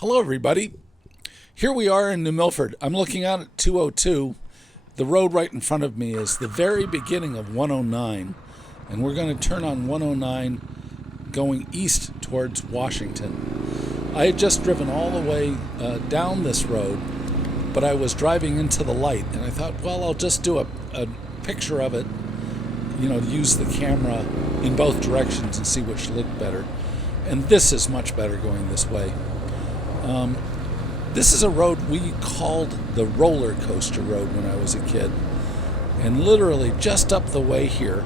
Hello, everybody. Here we are in New Milford. I'm looking out at 202. The road right in front of me is the very beginning of 109, and we're going to turn on 109 going east towards Washington. I had just driven all the way down this road, but I was driving into the light, and I thought, well, I'll just do a picture of it, use the camera in both directions and see which looked better. And this is much better going this way. This is a road we called the roller coaster road when I was a kid. And literally just up the way here,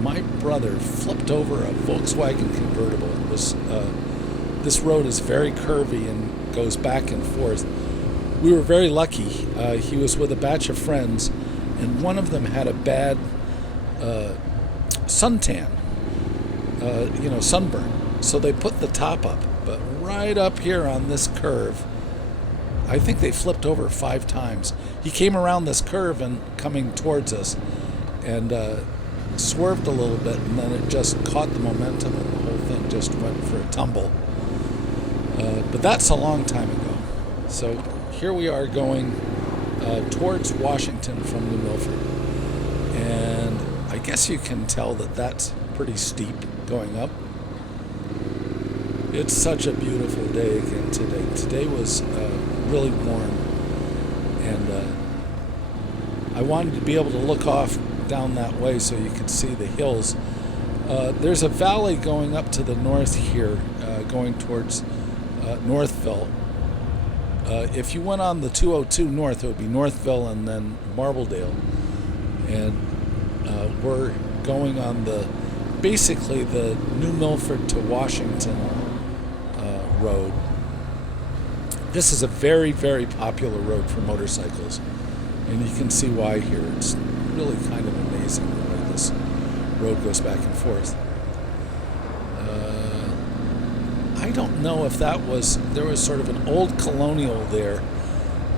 my brother flipped over a Volkswagen convertible. This road is very curvy and goes back and forth. We were very lucky. He was with a batch of friends, and one of them had a bad suntan, sunburn. So they put the top up. But right up here on this curve, I think they flipped over 5 times. He came around this curve and coming towards us and swerved a little bit, and then it just caught the momentum and the whole thing just went for a tumble. But that's a long time ago. So here we are going towards Washington from New Milford. And I guess you can tell that that's pretty steep going up. It's such a beautiful day again today. Today was really warm, and I wanted to be able to look off down that way so you could see the hills. There's a valley going up to the north here, going towards Northville. If you went on the 202 north, it would be Northville and then Marbledale. And we're going on basically the New Milford to Washington road. This is a very, very popular road for motorcycles, and you can see why here. It's really kind of amazing the way this road goes back and forth. I don't know if there was sort of an old colonial there.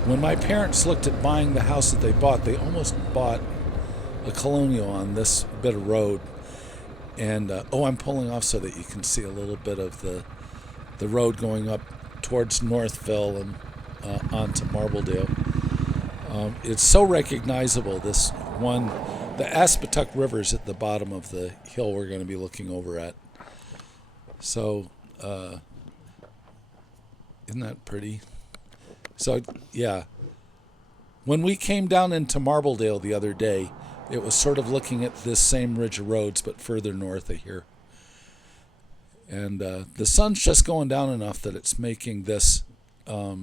When my parents looked at buying the house that they bought, they almost bought a colonial on this bit of road. And I'm pulling off so that you can see a little bit of the road going up towards Northville and onto Marbledale. It's so recognizable, this one. The Aspetuck River's at the bottom of the hill we're going to be looking over at. So, isn't that pretty? So, yeah. When we came down into Marbledale the other day, it was sort of looking at this same ridge of roads, but further north of here. And the sun's just going down enough that it's making this, a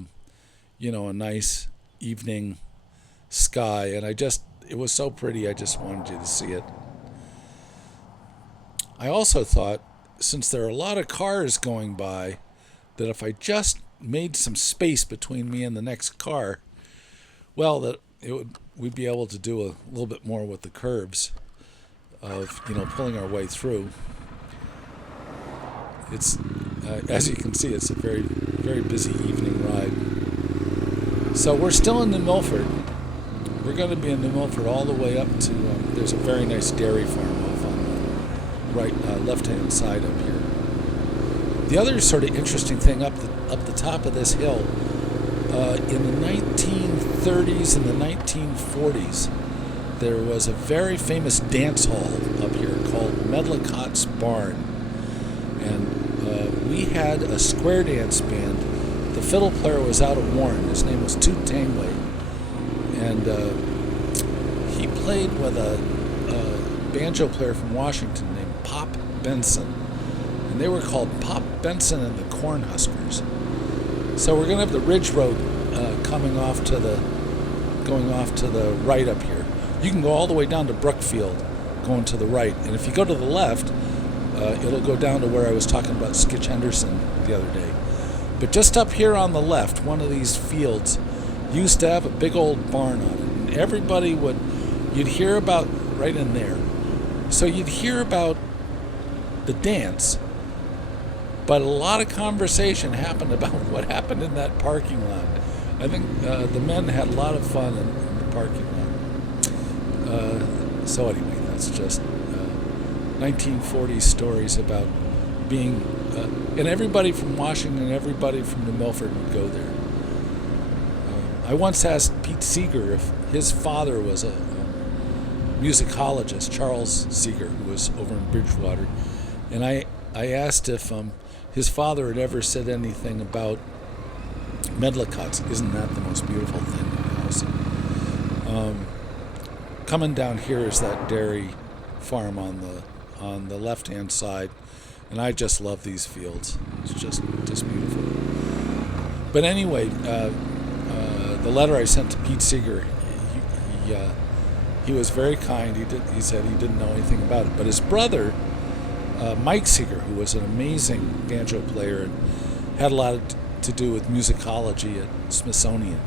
nice evening sky. And it was so pretty, I just wanted you to see it. I also thought, since there are a lot of cars going by, that if I just made some space between me and the next car, well, that we'd be able to do a little bit more with the curbs of, pulling our way through. It's, as you can see, it's a very, very busy evening ride. So we're still in New Milford. We're going to be in New Milford all the way up to, there's a very nice dairy farm off on the left-hand side up here. The other sort of interesting thing up the top of this hill, in the 1930s and the 1940s, there was a very famous dance hall up here called Medlicott's Barn. And we had a square dance band. The fiddle player was out of Warren. His name was Toot Tangley. And he played with a banjo player from Washington named Pop Benson. And they were called Pop Benson and the Cornhuskers. So we're going to have the Ridge Road going off to the right up here. You can go all the way down to Brookfield going to the right. And if you go to the left, it'll go down to where I was talking about Skitch Henderson the other day. But just up here on the left, one of these fields used to have a big old barn on it. And everybody you'd hear about right in there. So you'd hear about the dance, but a lot of conversation happened about what happened in that parking lot. I think the men had a lot of fun in the parking lot. So anyway, that's just 1940s stories about being, and everybody from Washington, everybody from New Milford would go there. I once asked Pete Seeger if his father was a musicologist, Charles Seeger, who was over in Bridgewater, and I asked if his father had ever said anything about medlicots. Isn't that the most beautiful thing in the house? Coming down here is that dairy farm on the left-hand side, and I just love these fields. It's just beautiful. But anyway, the letter I sent to Pete Seeger, he was very kind. He said he didn't know anything about it, but his brother, Mike Seeger, who was an amazing banjo player and had a lot to do with musicology at Smithsonian,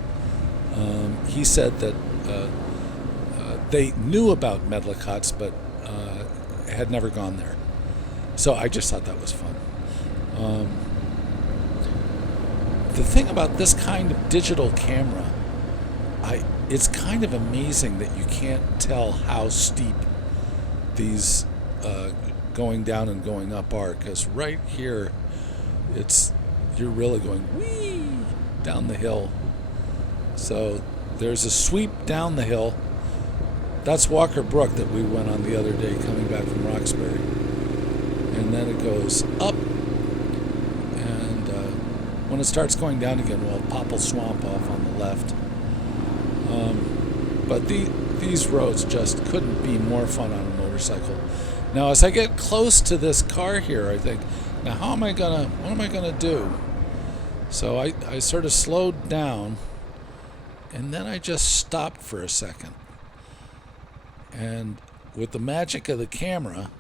he said that they knew about medlicots, but had never gone there. So I just thought that was fun. The thing about this kind of digital camera, it's kind of amazing that you can't tell how steep these going down and going up are, because right here you're really going whee down the hill. So there's a sweep down the hill. That's Walker Brook that we went on the other day coming back from Roxbury. And then it goes up, and when it starts going down again, we'll have Popple Swamp off on the left. But these roads just couldn't be more fun on a motorcycle. Now, as I get close to this car here, I think, now what am I gonna do? So I sort of slowed down, and then I just stopped for a second. And with the magic of the camera,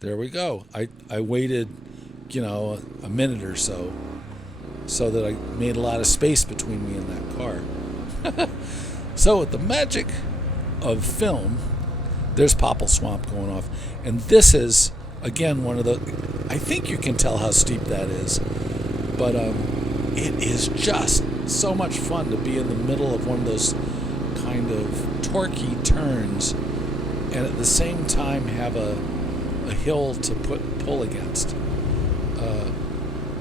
there we go. I waited, a minute or so that I made a lot of space between me and that car. So with the magic of film, there's Popple Swamp going off. And this is, again, one of the, I think you can tell how steep that is. But it is just so much fun to be in the middle of one of those kind of torquey turns and at the same time have a hill to pull against.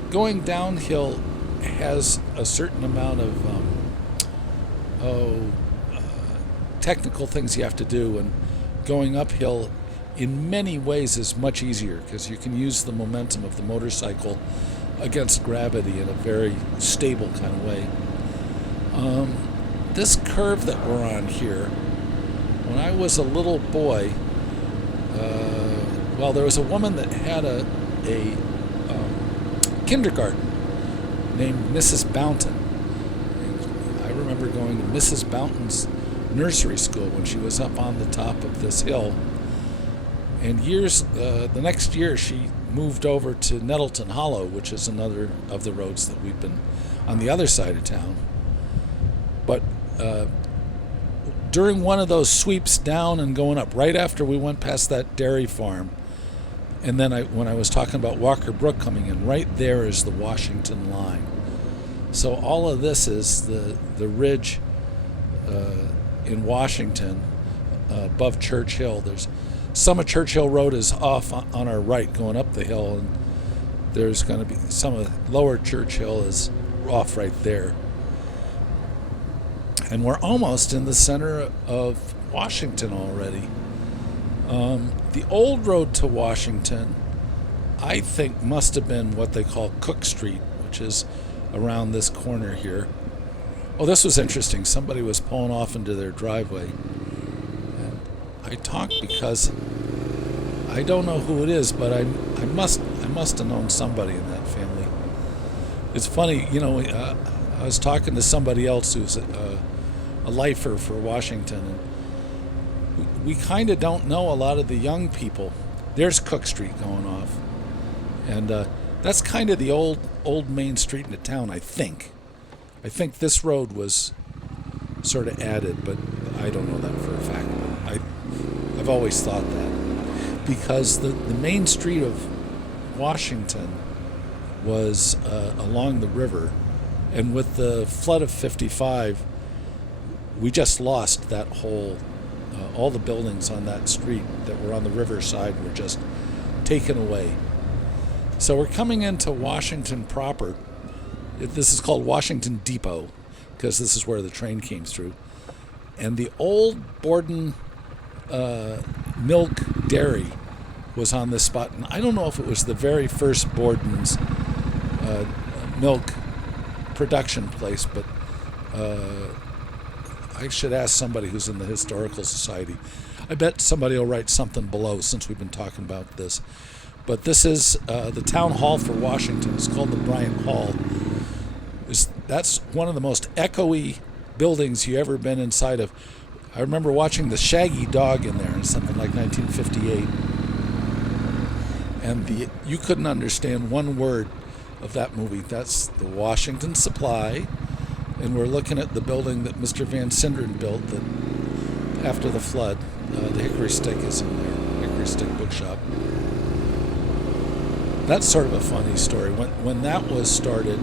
Going downhill has a certain amount of technical things you have to do, and going uphill in many ways is much easier because you can use the momentum of the motorcycle against gravity in a very stable kind of way. This curve that we're on here, when I was a little boy, there was a woman that had a kindergarten named Mrs. Bantam. And I remember going to Mrs. Bantam's nursery school when she was up on the top of this hill. And the next year she moved over to Nettleton Hollow, which is another of the roads that we've been on the other side of town. But during one of those sweeps down and going up, right after we went past that dairy farm, and then when I was talking about Walker Brook coming in, right there is the Washington line. So all of this is the ridge in Washington above Church Hill. Some of Church Hill Road is off on our right going up the hill, and there's going to be some of Lower Church Hill is off right there. And we're almost in the center of Washington already. The old road to Washington, I think, must have been what they call Cook Street, which is around this corner here. Oh, this was interesting. Somebody was pulling off into their driveway. And I talked because I don't know who it is, but I must have known somebody in that family. It's funny, I was talking to somebody else who's a lifer for Washington, and we kind of don't know a lot of the young people. There's Cook Street going off, and that's kind of the old main street in the town, I think. I think this road was sort of added, but I don't know that for a fact. But I've always thought that, because the main street of Washington was along the river, and with the flood of '55, we just lost that whole, all the buildings on that street that were on the riverside were just taken away. So we're coming into Washington proper. This is called Washington Depot because this is where the train came through. And the old Borden milk dairy was on this spot. And I don't know if it was the very first Borden's milk production place, but I should ask somebody who's in the Historical Society. I bet somebody will write something below since we've been talking about this. But this is the town hall for Washington. It's called the Bryant Hall. That's one of the most echoey buildings you ever been inside of. I remember watching The Shaggy Dog in there in something like 1958. And you couldn't understand one word of that movie. That's the Washington Supply. And we're looking at the building that Mr. Van Sinderen built that after the flood. The Hickory Stick is in there, Hickory Stick Bookshop. That's sort of a funny story. When that was started,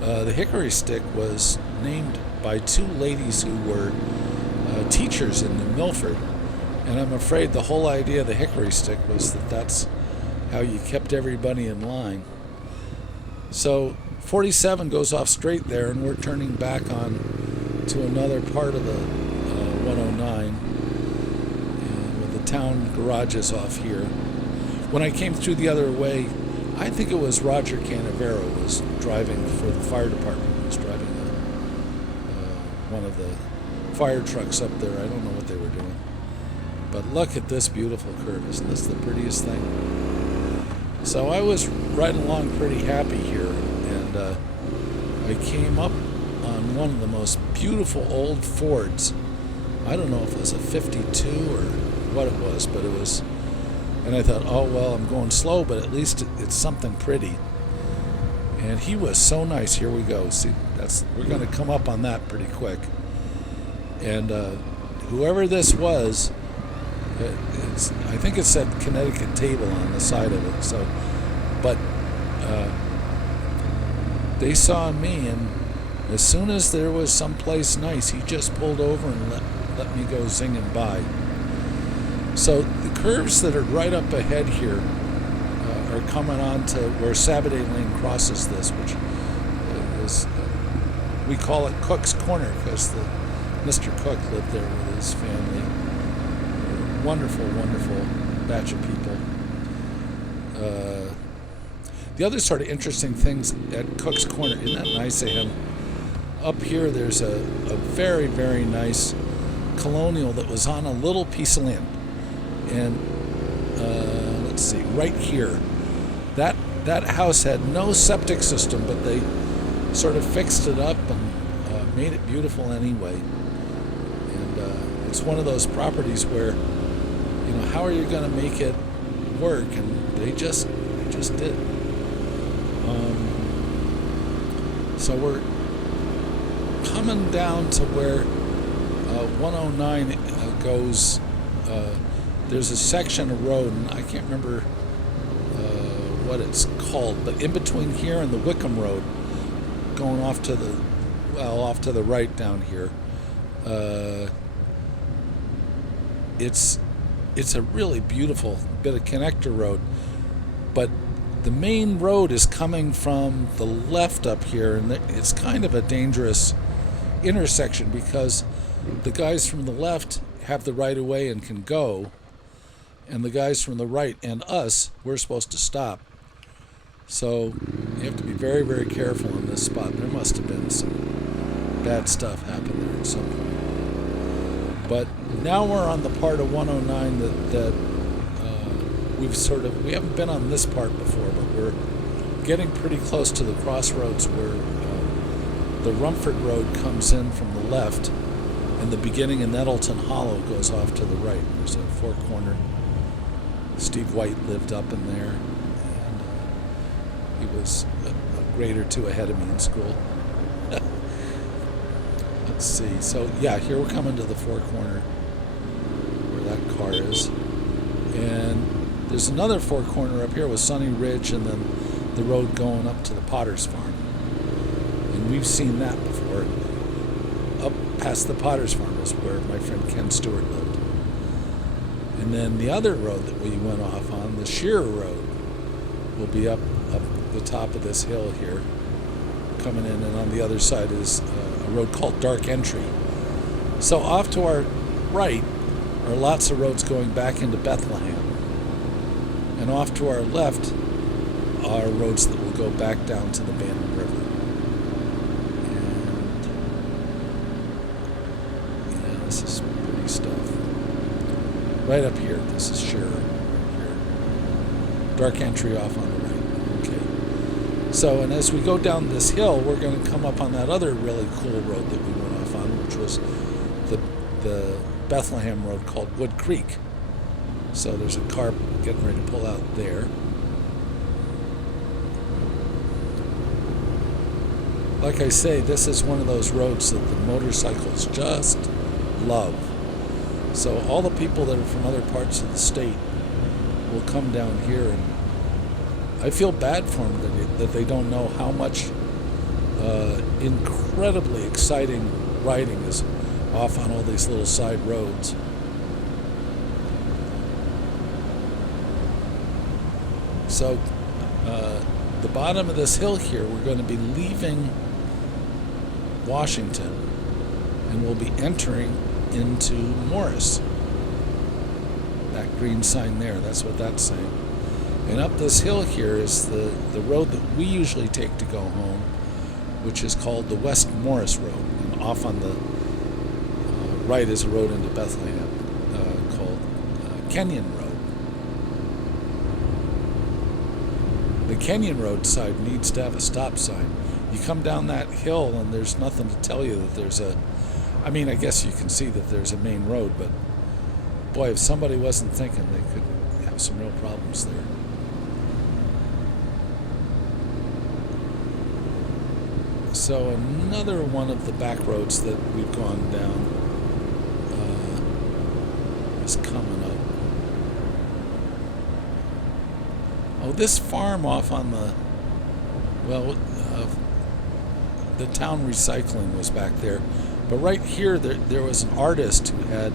the Hickory Stick was named by two ladies who were teachers in New Milford. And I'm afraid the whole idea of the Hickory Stick was that that's how you kept everybody in line. So 47 goes off straight there, and we're turning back on to another part of the 109, and with the town garages off here. When I came through the other way, I think it was Roger Canavero was driving for the fire department. He was driving one of the fire trucks up there. I don't know what they were doing. But look at this beautiful curve. Isn't this the prettiest thing? So I was riding along pretty happy here, and I came up on one of the most beautiful old Fords. I don't know if it was a 52 or what it was, but it was. And I thought, oh, well, I'm going slow, but at least it's something pretty. And he was so nice. Here we go. See, we're going to come up on that pretty quick. And whoever this was, I think it said Connecticut Table on the side of it. So, but they saw me, and as soon as there was someplace nice, he just pulled over and let me go zinging by. So the curves that are right up ahead here are coming on to where Sabaday Lane crosses this, which is, we call it Cook's Corner because Mr. Cook lived there with his family. Wonderful, wonderful batch of people. The other sort of interesting things at Cook's Corner, isn't that nice of him? Up here there's a very, very nice colonial that was on a little piece of land. And let's see, right here, that house had no septic system, but they sort of fixed it up and made it beautiful anyway. And it's one of those properties where, you know, how are you going to make it work? And they just did. So we're coming down to where 109 goes. There's a section of road, and I can't remember what it's called, but in between here and the Wickham Road, going off to the right down here, it's a really beautiful bit of connector road, but the main road is coming from the left up here, and it's kind of a dangerous intersection because the guys from the left have the right of way and can go, and the guys from the right and us, we're supposed to stop. So you have to be very, very careful in this spot. There must have been some bad stuff happen there at some point. But now we're on the part of 109 that we haven't been on this part before, but we're getting pretty close to the crossroads where the Rumford Road comes in from the left, and the beginning of Nettleton Hollow goes off to the right. There's a four-corner. Steve White lived up in there, and he was a grade or two ahead of me in school. Let's see. So, yeah, here we're coming to the four-corner where that car is. And there's another four-corner up here with Sunny Ridge and then the road going up to the Potter's Farm. And we've seen that before. Up past the Potter's Farm is where my friend Ken Stewart lived. And then the other road that we went off on, the Shearer Road, will be up the top of this hill here, coming in, and on the other side is a road called Dark Entry. So off to our right are lots of roads going back into Bethlehem, and off to our left are roads that will go back down to the Bantam River. And yeah, this is pretty stuff. Right up here, this is Sharon. Here. Dark Entry off on the right. Okay. So, and as we go down this hill, we're going to come up on that other really cool road that we went off on, which was the Bethlehem road called Wood Creek. So there's a car getting ready to pull out there. Like I say, this is one of those roads that the motorcycles just love. So all the people that are from other parts of the state will come down here, and I feel bad for them that they don't know how much incredibly exciting riding is off on all these little side roads. So the bottom of this hill here, we're going to be leaving Washington, and we'll be entering into Morris. That green sign there, that's what that's saying. And up this hill here is the road that we usually take to go home, which is called the West Morris Road. And off on the right is a road into Bethlehem called Kenyon Road. The Kenyon Road side needs to have a stop sign. You come down that hill and there's nothing to tell you that there's I guess you can see that there's a main road, but boy, if somebody wasn't thinking, they could have some real problems there. So another one of the back roads that we've gone down is coming up. Oh, this farm off on the town recycling was back there. But right here, there was an artist who had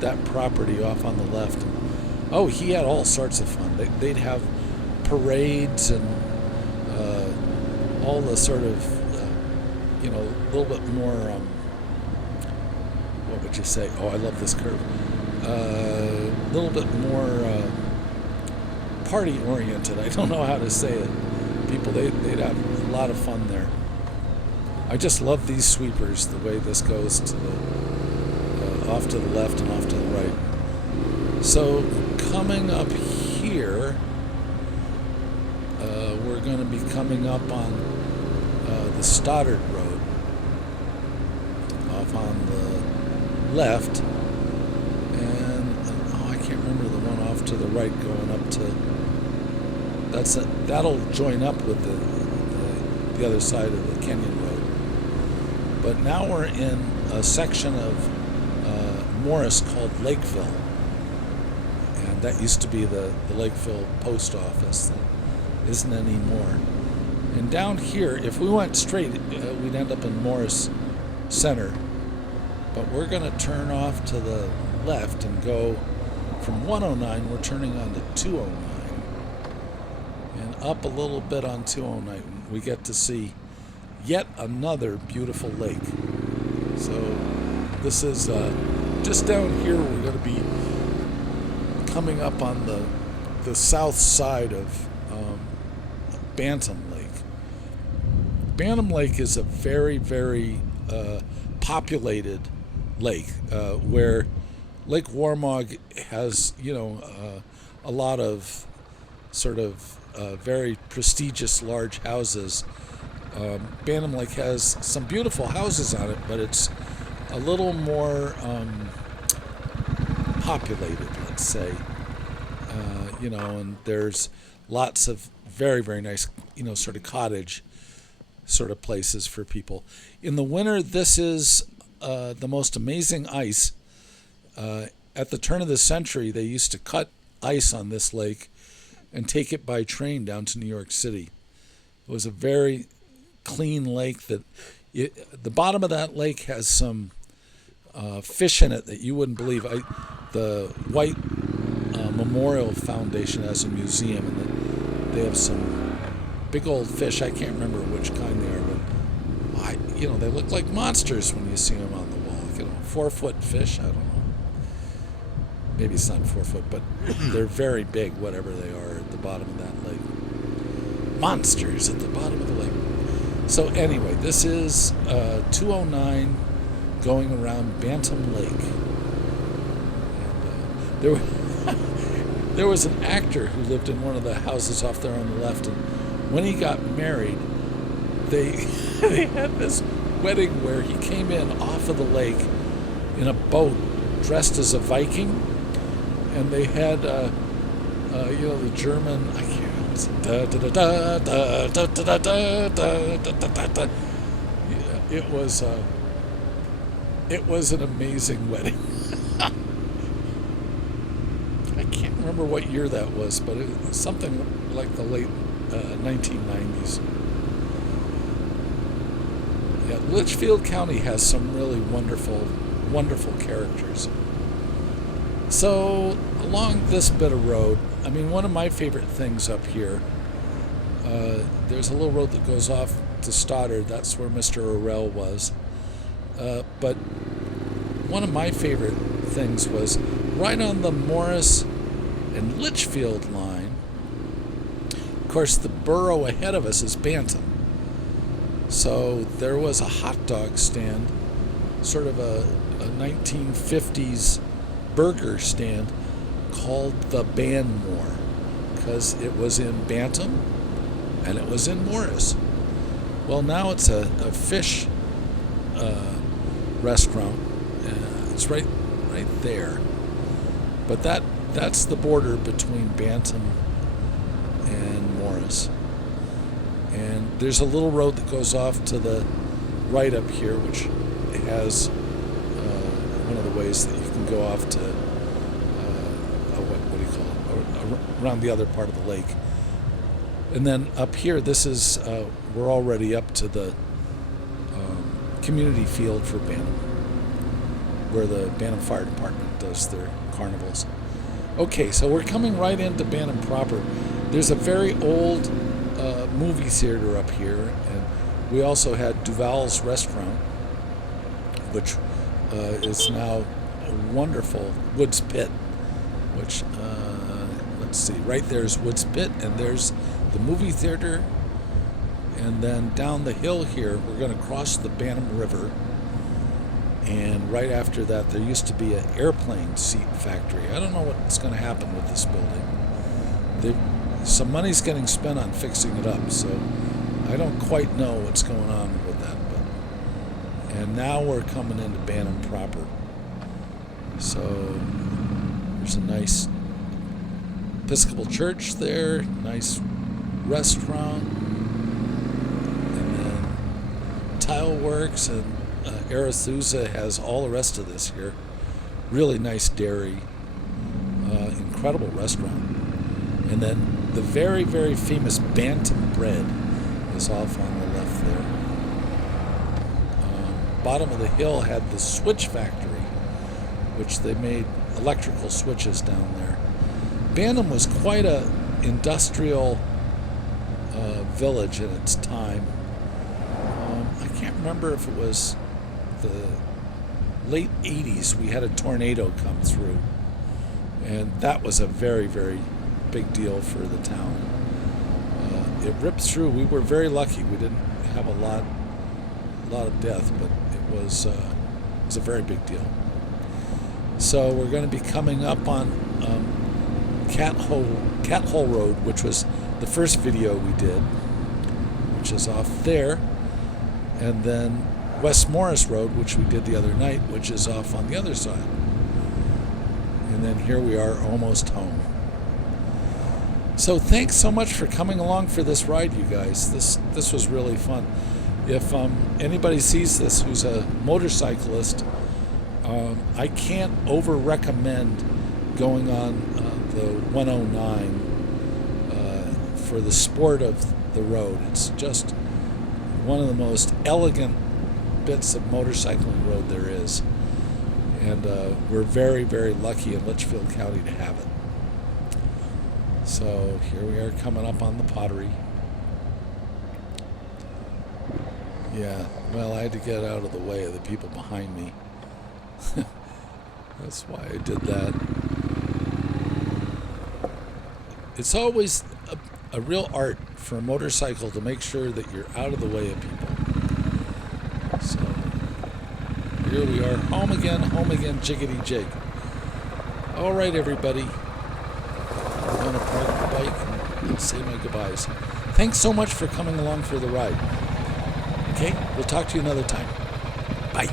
that property off on the left. Oh, he had all sorts of fun. They'd have parades and all the sort of, a little bit more, what would you say? Oh, I love this curve. A little bit more party-oriented. I don't know how to say it. People, they'd have a lot of fun there. I just love these sweepers, the way this goes to the off to the left and off to the right. So coming up here, we're going to be coming up on the Stoddard Road, off on the left, and I can't remember the one off to the right going up to. That'll join up with the other side of the Kenyon Road. But now we're in a section of Morris called Lakeville, and that used to be the Lakeville post office. That isn't anymore. And down here, if we went straight, we'd end up in Morris Center. But we're going to turn off to the left and go from 109. We're turning on to 209, and up a little bit on 209. We get to see yet another beautiful lake. So this is just down here. We're going to be coming up on the south side of Bantam Lake. Bantam Lake is a very, very populated lake where Lake Warmog has, a lot of sort of very prestigious large houses. Bantam Lake has some beautiful houses on it, but it's a little more populated, let's say. And there's lots of very, very nice, sort of cottage sort of places for people. In the winter, this is the most amazing ice. At the turn of the century, they used to cut ice on this lake and take it by train down to New York City. It was a very clean lake. The bottom of that lake has some fish in it that you wouldn't believe. The White Memorial Foundation has a museum, and They have some big old fish. I can't remember which kind they are, but they look like monsters when you see them on the wall. 4-foot fish. I don't know. Maybe it's not 4 foot, but they're very big, whatever they are, at the bottom of that lake. Monsters at the bottom of the lake. So anyway, this is 209 going around Bantam Lake. And there was an actor who lived in one of the houses off there on the left, and when he got married, they had this wedding where he came in off of the lake in a boat dressed as a Viking, and they had the German, I can't it was an amazing wedding. I can't remember what year that was, but it was something like the late 1990s. Yeah, Litchfield County has some really wonderful characters. So along this bit of road, one of my favorite things up here, there's a little road that goes off to Stoddard. That's where Mr. Orell was. But one of my favorite things was right on the Morris and Litchfield line. Of course, the borough ahead of us is Bantam. So there was a hot dog stand, sort of a 1950s burger stand called the Banmore, because it was in Bantam and it was in Morris. Well, now it's a fish restaurant. It's right there. But that's the border between Bantam and Morris. And there's a little road that goes off to the right up here, which has one of the ways that you can go off to what do you call it, around the other part of the lake. And then up here, this is we're already up to the community field for Bantam, where the Bantam Fire Department does their carnivals. Okay, so we're coming right into Bantam proper. There's a very old movie theater up here, and we also had Duval's Restaurant, which is now a wonderful Woods Pit, which, let's see, right there's Woods Pit, and there's the movie theater, and then down the hill here, we're going to cross the Bantam River, and right after that, there used to be an airplane seat factory. I don't know what's going to happen with this building. Some money's getting spent on fixing it up, so I don't quite know what's going on with that. And now we're coming into Bantam proper. So there's a nice Episcopal church there, nice restaurant, and then Tile Works, and Arethusa has all the rest of this here. Really nice dairy, incredible restaurant. And then the very, very famous Bantam bread is off on the left there. Bottom of the hill had the switch factory, which they made electrical switches down there. Bantam was quite a industrial village in its time. I can't remember if it was the late 80s. We had a tornado come through, and that was a very, very big deal for the town. It ripped through. We were very lucky. We didn't have a lot of death, but it was a very big deal. So we're going to be coming up on Cat Hole Road, which was the first video we did, which is off there, and then West Morris Road, which we did the other night, which is off on the other side. And then here we are, almost home. So thanks so much for coming along for this ride, you guys. This was really fun. If anybody sees this who's a motorcyclist, I can't over-recommend going on the 109 for the sport of the road. It's just one of the most elegant bits of motorcycling road there is. And we're very, very lucky in Litchfield County to have it. So here we are coming up on the pottery. Yeah, well, I had to get out of the way of the people behind me. That's why I did that. It's always a real art for a motorcycle to make sure that you're out of the way of people. So here we are, home again, jiggity jig. All right, everybody. I'm going to park the bike and say my goodbyes. Thanks so much for coming along for the ride. Okay, we'll talk to you another time. Bye.